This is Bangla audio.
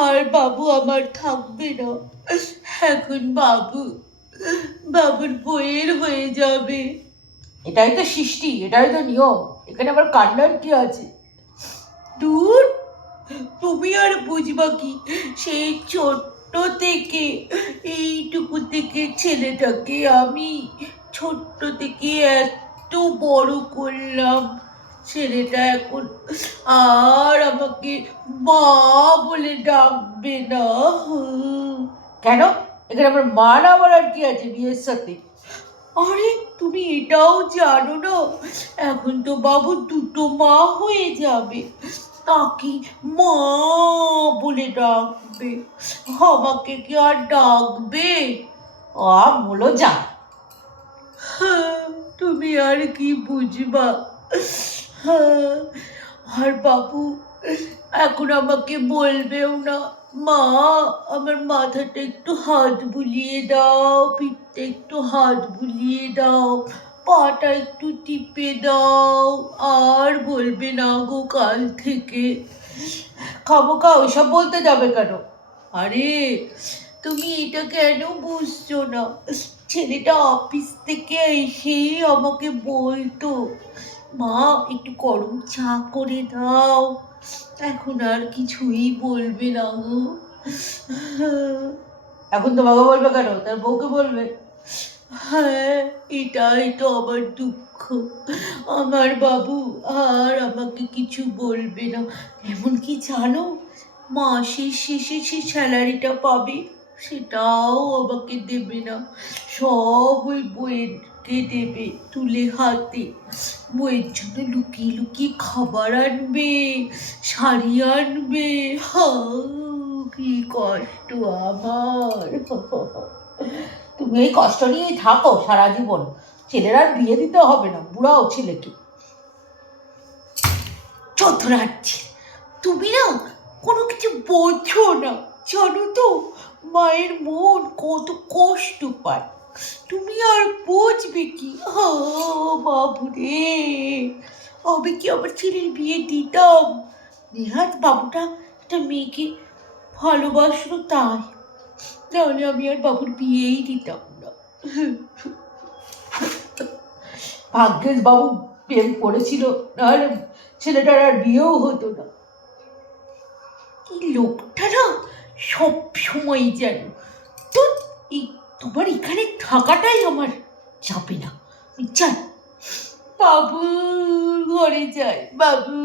আর বাবু আমার থাকবে না। এখন বাবুর বইয়ের হয়ে যাবে। এটাই তো সৃষ্টি, এটাই তো নিয়ম, এখানে আবার কান্নার কি আছে? দূর, তুমি আর বুঝবা কি? সেই ছোট্ট থেকে, এইটুকু থেকে ছেলেটাকে আমি ছোট্ট থেকে এত বড় করলাম। ছেলেটা এখন আর আমাকে মা বলে ডাকবে না। কেন? এখানে আমার মা না বলার কি আছে বিয়ের সাথে? আরে, তুমি এটাও জানো না? এখন তো বাবু দুটো মা হয়ে যাবে। তাকে মা বলে ডাকবে। আমাকে কি আর ডাকবে? বলো যা। হ্যাঁ, তুমি আর কি বুঝবা? হ্যাঁ, আর বাবু এখন আমাকে বলবেও না, মা আমার মাথাটা একটু হাত বুলিয়ে দাও, পিঠটা একটু হাত বুলিয়ে দাও, পাটা একটু টিপে দাও। আর বলবে না গো কাল থেকে। খামোখা ওইসব বলতে যাবে কেন? আরে, তুমি এটা কেন বুঝছো না? ছেলেটা অফিস থেকে এসেই আমাকে বলতো, মা একটু গরম চা করে দাও। এখন আর কিছুই বলবে না গো। এখন তোমাকে বলবে কেন? তার বউকে বলবে। হ্যাঁ, এটাই তো আমার দুঃখ। আমার বাবু আর আমাকে কিছু বলবে না। এমনকি জানো, মাসের শেষে সে স্যালারিটা পাবে, সেটাও আমাকে দেবে না। সব ওই বইয়েরকে দেবে তুলে হাতে। বইয়ের জন্য লুকিয়ে লুকিয়ে খাবার আনবে, শাড়ি আনবে। কি কষ্ট আমার। তুমি এই কষ্ট নিয়েই থাকো সারা জীবন। ছেলের আর বিয়ে দিতে হবে না, বুড়াও ছেলেকে। চতুরাচ্ছি, তুমি না কোনো কিছু বোঝো না, জানো তো? মায়ের মন কত কষ্ট পায়, তুমি আর বুঝবে কি? বাবু রে, আমি কি আমার ছেলের বিয়ে দিতাম? নেহাত বাবুটা একটা মেয়েকে ভালোবাসলো তাই, নাহলে আমি আর বাবুর বিয়েই দিতাম না। ভাগ্যেশ বাবু প্রেম করেছিল, নাহলে ছেলেটার আর বিয়েও হতো না। এই লোকটা না সব সময় যেন, তো এই তোমার এখানে থাকাটাই আমার চাপে না, চাই। বাবু, ঘরে যাই বাবু।